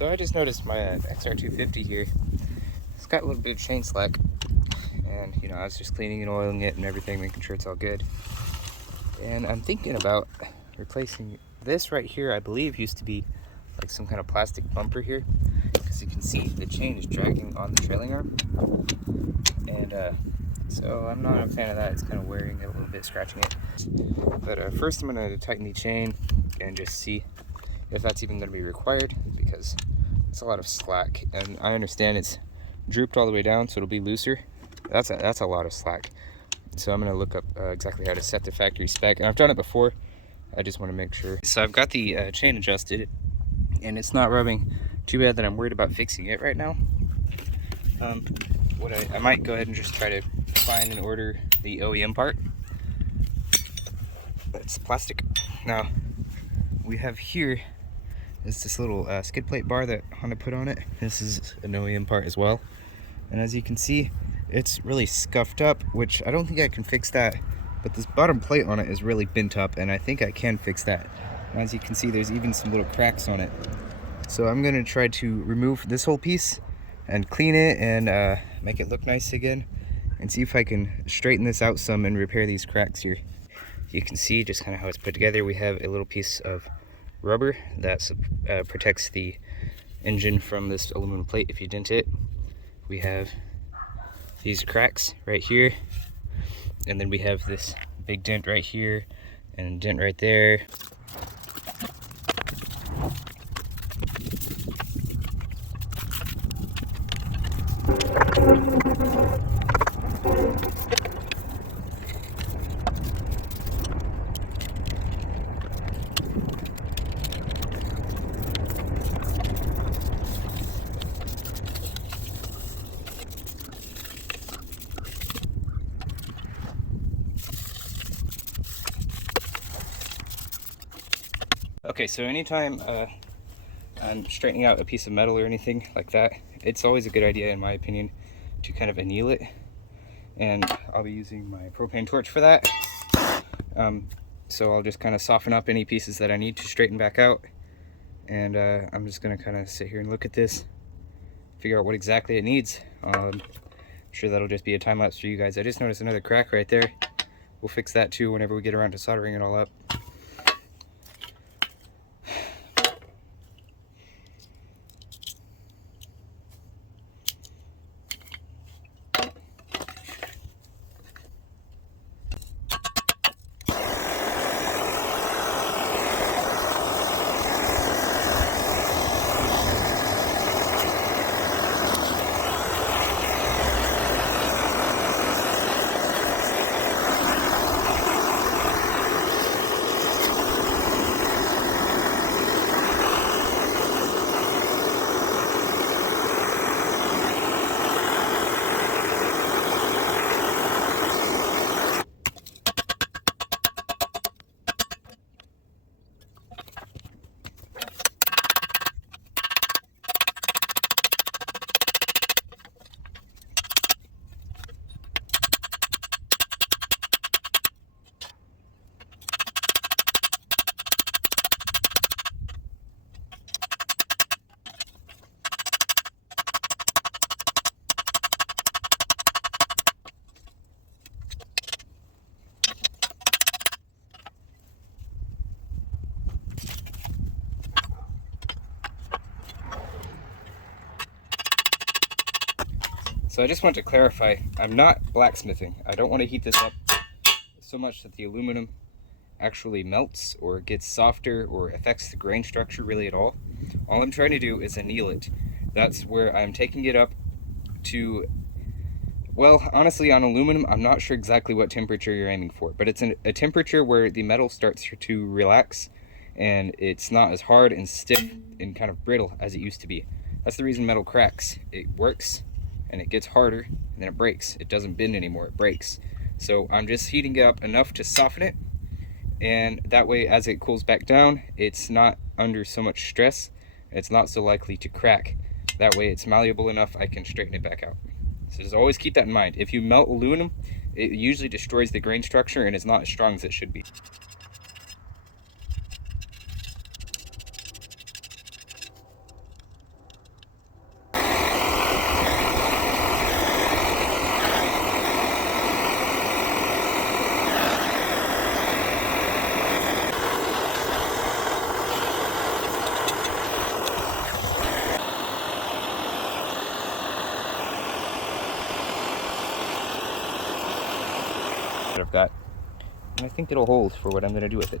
So I just noticed my XR250 here, it's got a little bit of chain slack, and you know, I was just cleaning and oiling it and everything, making sure it's all good. And I'm thinking about replacing this right here. I believe used to be like some kind of plastic bumper here, because you can see the chain is dragging on the trailing arm, and so I'm not a fan of that. It's kind of wearing it a little bit, scratching it. But first I'm going to tighten the chain and just see if that's even going to be required, because it's a lot of slack, and I understand it's drooped all the way down, so it'll be looser. That's a lot of slack. So I'm going to look up exactly how to set the factory spec, and I've done it before. I just want to make sure. So I've got the chain adjusted, and it's not rubbing too bad that I'm worried about fixing it right now. What I might go ahead and just try to find and order the OEM part. It's plastic. Now we have here is this little skid plate bar that Honda put on it. This is an OEM part as well, and as you can see, it's really scuffed up, which I don't think I can fix that, but this bottom plate on it is really bent up, and I think I can fix that. And as you can see, there's even some little cracks on it. So I'm going to try to remove this whole piece and clean it and make it look nice again, and see if I can straighten this out some and repair these cracks here. You can see just kind of how it's put together. We have a little piece of rubber that protects the engine from this aluminum plate if you dent it. We have these cracks right here, and then we have this big dent right here and a dent right there. Okay, so anytime I'm straightening out a piece of metal or anything like that, it's always a good idea, in my opinion, to kind of anneal it. And I'll be using my propane torch for that. So I'll just kind of soften up any pieces that I need to straighten back out. And I'm just going to kind of sit here and look at this, figure out what exactly it needs. I'm sure that'll just be a time lapse for you guys. I just noticed another crack right there. We'll fix that too whenever we get around to soldering it all up. So I just want to clarify, I'm not blacksmithing. I don't want to heat this up so much that the aluminum actually melts or gets softer or affects the grain structure really at all. All I'm trying to do is anneal it. That's where I'm taking it up to, well, honestly, on aluminum, I'm not sure exactly what temperature you're aiming for, but it's a temperature where the metal starts to relax and it's not as hard and stiff and kind of brittle as it used to be. That's the reason metal cracks. It works and it gets harder and then it breaks. It doesn't bend anymore, it breaks. So I'm just heating it up enough to soften it, and that way as it cools back down, it's not under so much stress, it's not so likely to crack. That way it's malleable enough I can straighten it back out. So just always keep that in mind. If you melt aluminum, it usually destroys the grain structure and it's not as strong as it should be. I've got, and I think it'll hold for what I'm going to do with it.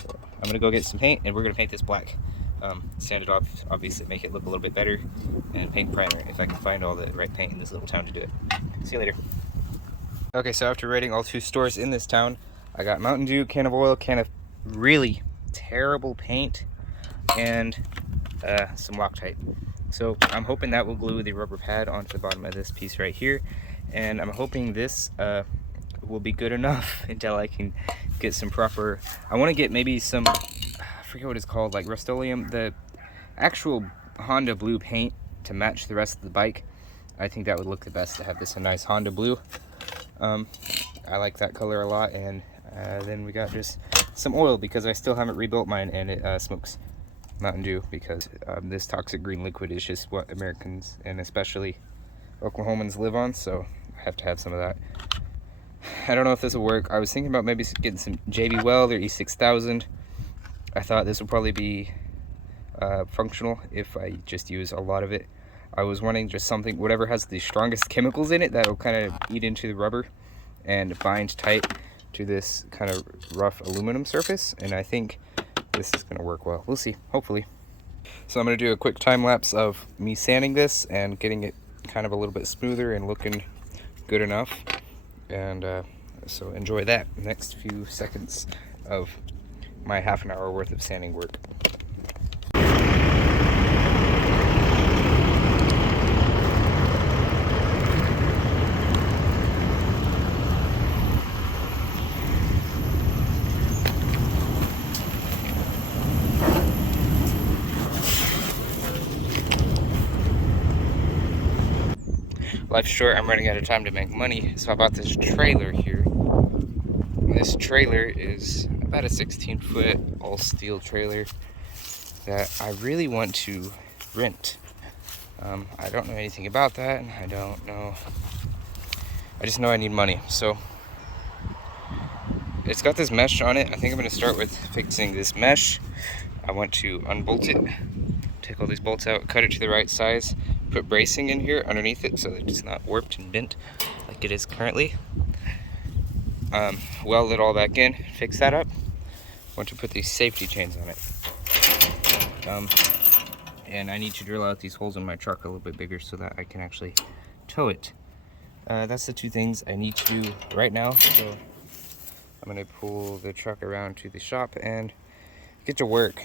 So I'm going to go get some paint, and we're going to paint this black. Sand it off, obviously make it look a little bit better, and paint primer if I can find all the right paint in this little town to do it. See you later. Okay, so after raiding all 2 stores in this town, I got Mountain Dew, can of oil, can of really terrible paint, and some Loctite. So I'm hoping that will glue the rubber pad onto the bottom of this piece right here, and I'm hoping this will be good enough until I can get some proper, I want to get maybe some, I forget what it's called, like Rust-Oleum, the actual Honda blue paint to match the rest of the bike. I think that would look the best to have this a nice Honda blue. I like that color a lot, and then we got just some oil because I still haven't rebuilt mine, and it smokes Mountain Dew because this toxic green liquid is just what Americans and especially Oklahomans live on, so I have to have some of that. I don't know if this will work. I was thinking about maybe getting some JB Weld or E6000. I thought this would probably be functional if I just use a lot of it. I was wanting just something, whatever has the strongest chemicals in it, that'll kind of eat into the rubber and bind tight to this kind of rough aluminum surface, and I think this is going to work well. We'll see, hopefully. So I'm going to do a quick time lapse of me sanding this and getting it kind of a little bit smoother and looking good enough, and so enjoy that next few seconds of my half an hour worth of sanding work. Life's short, I'm running out of time to make money, so I bought this trailer here. This trailer is about a 16-foot all-steel trailer that I really want to rent. I don't know anything about that, and I just know I need money. So it's got this mesh on it. I think I'm going to start with fixing this mesh. I want to unbolt it, take all these bolts out, cut it to the right size, put bracing in here underneath it so that it's not warped and bent like it is currently. Weld it all back in, fix that up. Want to put these safety chains on it. And I need to drill out these holes in my truck a little bit bigger so that I can actually tow it. That's the 2 things I need to do right now. So I'm gonna pull the truck around to the shop and get to work.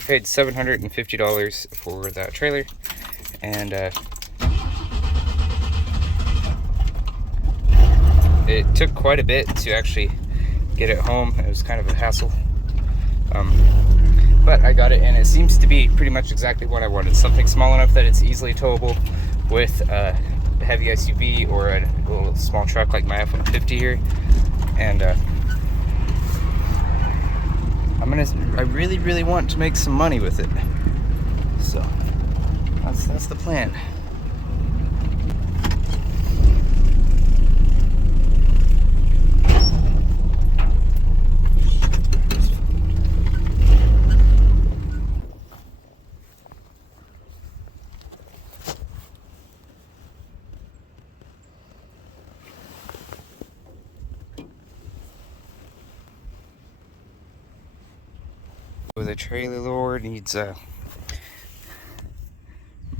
I paid $750 for that trailer, and it took quite a bit to actually get it home. It was kind of a hassle, but I got it, and it seems to be pretty much exactly what I wanted. Something small enough that it's easily towable with a heavy SUV or a little small truck like my F-150 here, and I really want to make some money with it, so that's the plan. The trailer needs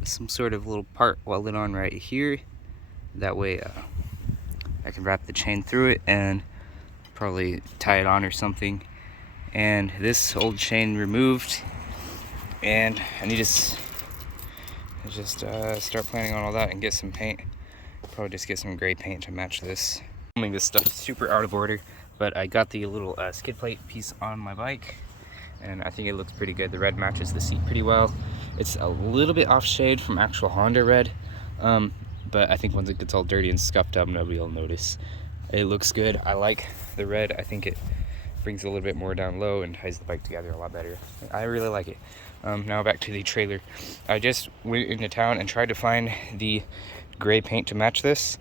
some sort of little part welded on right here. That way I can wrap the chain through it and probably tie it on or something. And this old chain removed, and I need to just start planning on all that and get some paint. Probably just get some gray paint to match this. Filming this stuff is super out of order, but I got the little skid plate piece on my bike, and I think it looks pretty good. The red matches the seat pretty well. It's a little bit off shade from actual Honda red, but I think once it gets all dirty and scuffed up, nobody will notice. It looks good. I like the red. I think it brings a little bit more down low and ties the bike together a lot better. I really like it. Now back to the trailer. I just went into town and tried to find the gray paint to match this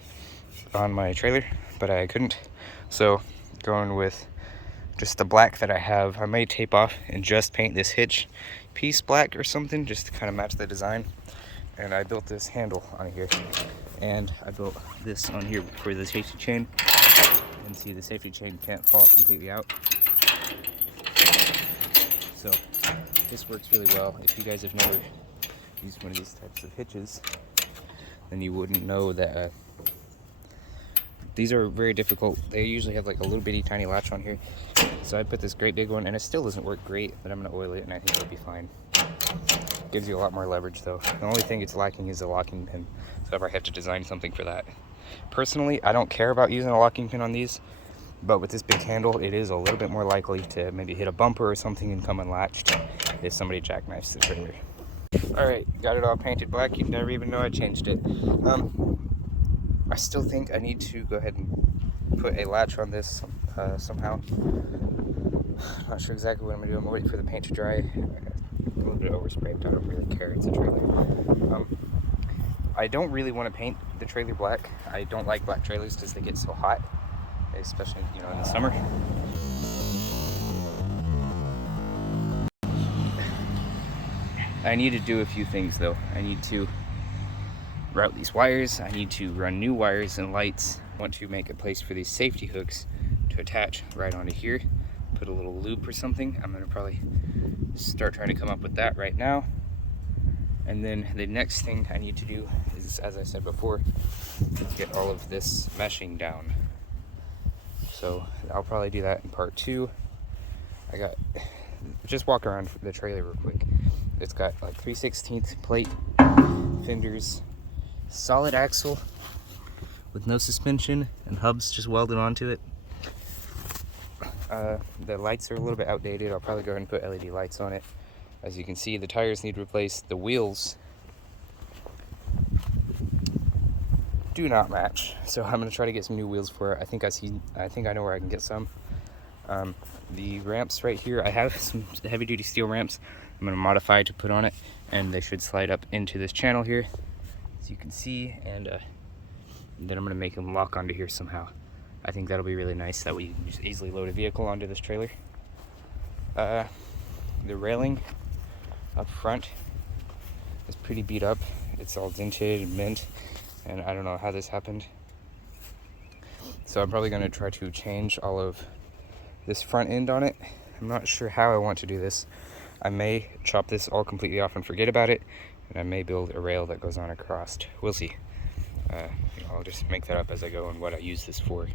on my trailer, but I couldn't. So going with just the black that I have. I may tape off and just paint this hitch piece black or something just to kind of match the design. And I built this handle on here, And I built this on here for the safety chain. And see, the safety chain can't fall completely out. So this works really well. If you guys have never used one of these types of hitches, then you wouldn't know that these are very difficult. They usually have like a little bitty tiny latch on here. So I put this great big one, and it still doesn't work great, but I'm gonna oil it and I think it'll be fine. Gives you a lot more leverage though. The only thing it's lacking is a locking pin. So if I have to design something for that. Personally, I don't care about using a locking pin on these, but with this big handle, it is a little bit more likely to maybe hit a bumper or something and come unlatched if somebody jackknifes the trailer. All right, got it all painted black. You'd never even know I changed it. I still think I need to go ahead and put a latch on this somehow. Not sure exactly what I'm gonna do. I'm waiting for the paint to dry. A little bit oversprayed, but I don't really care. It's a trailer. I don't really want to paint the trailer black. I don't like black trailers because they get so hot, especially in the summer. I need to do a few things though. I need to route these wires. I need to run new wires and lights. I want to make a place for these safety hooks to attach right onto here. Put a little loop or something. I'm gonna probably start trying to come up with that right now. And then the next thing I need to do is, as I said before, get all of this meshing down. So I'll probably do that in part 2. Just walk around the trailer real quick. It's got like 3/16 plate fenders, solid axle with no suspension and hubs just welded onto it. The lights are a little bit outdated. I'll probably go ahead and put LED lights on it. As you can see, the tires need replaced. The wheels do not match, so I'm gonna try to get some new wheels for it. I think I know where I can get some. The ramps right here, I have some heavy duty steel ramps I'm gonna modify to put on it, and they should slide up into this channel here, as you can see, and then I'm gonna make them lock onto here somehow. I think that'll be really nice. That way you can just easily load a vehicle onto this trailer. The railing up front is pretty beat up. It's all dented and bent, and I don't know how this happened. So I'm probably going to try to change all of this front end on it. I'm not sure how I want to do this. I may chop this all completely off and forget about it, and I may build a rail that goes on across. We'll see. I'll just make that up as I go and what I use this for.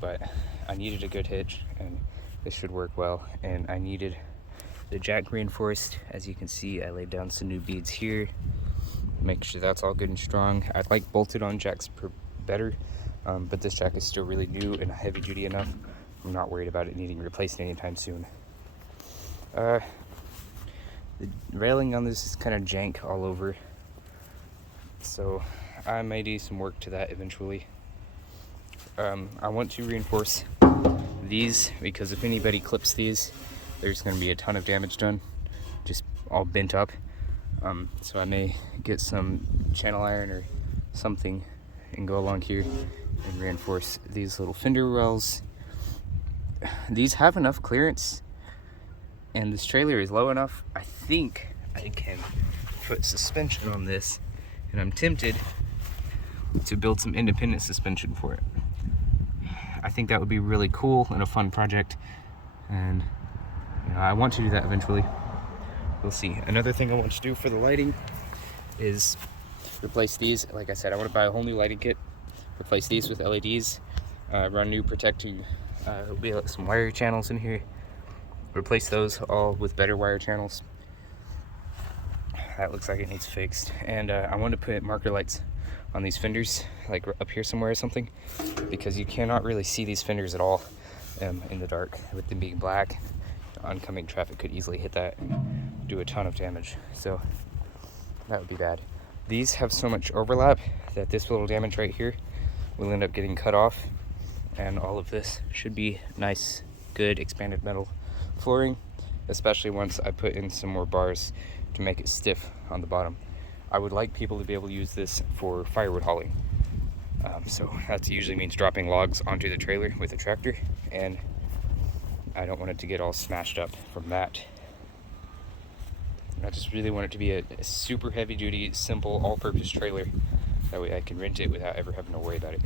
But I needed a good hitch, and this should work well. And I needed the jack reinforced. As you can see, I laid down some new beads here. Make sure that's all good and strong. I'd like bolted on jacks better, but this jack is still really new and heavy duty enough. I'm not worried about it needing replaced anytime soon. The railing on this is kind of jank all over, so I may do some work to that eventually. I want to reinforce these because if anybody clips these, there's going to be a ton of damage done, just all bent up. So I may get some channel iron or something and go along here and reinforce these little fender wells. These have enough clearance, and this trailer is low enough. I think I can put suspension on this, and I'm tempted to build some independent suspension for it. I think that would be really cool and a fun project, and I want to do that eventually. We'll see. Another thing I want to do for the lighting is replace these. Like I said, I want to buy a whole new lighting kit, replace these with LEDs, run new protecting, there'll be like some wire channels in here, replace those all with better wire channels. That looks like it needs fixed. And I want to put marker lights on these fenders, like up here somewhere or something, because you cannot really see these fenders at all in the dark. With them being black, oncoming traffic could easily hit that and do a ton of damage, so that would be bad. These have so much overlap that this little damage right here will end up getting cut off, and all of this should be nice, good expanded metal flooring, especially once I put in some more bars to make it stiff on the bottom. I would like people to be able to use this for firewood hauling. So that usually means dropping logs onto the trailer with a tractor, and I don't want it to get all smashed up from that. I just really want it to be a super heavy duty, simple, all-purpose trailer That way I can rent it without ever having to worry about it.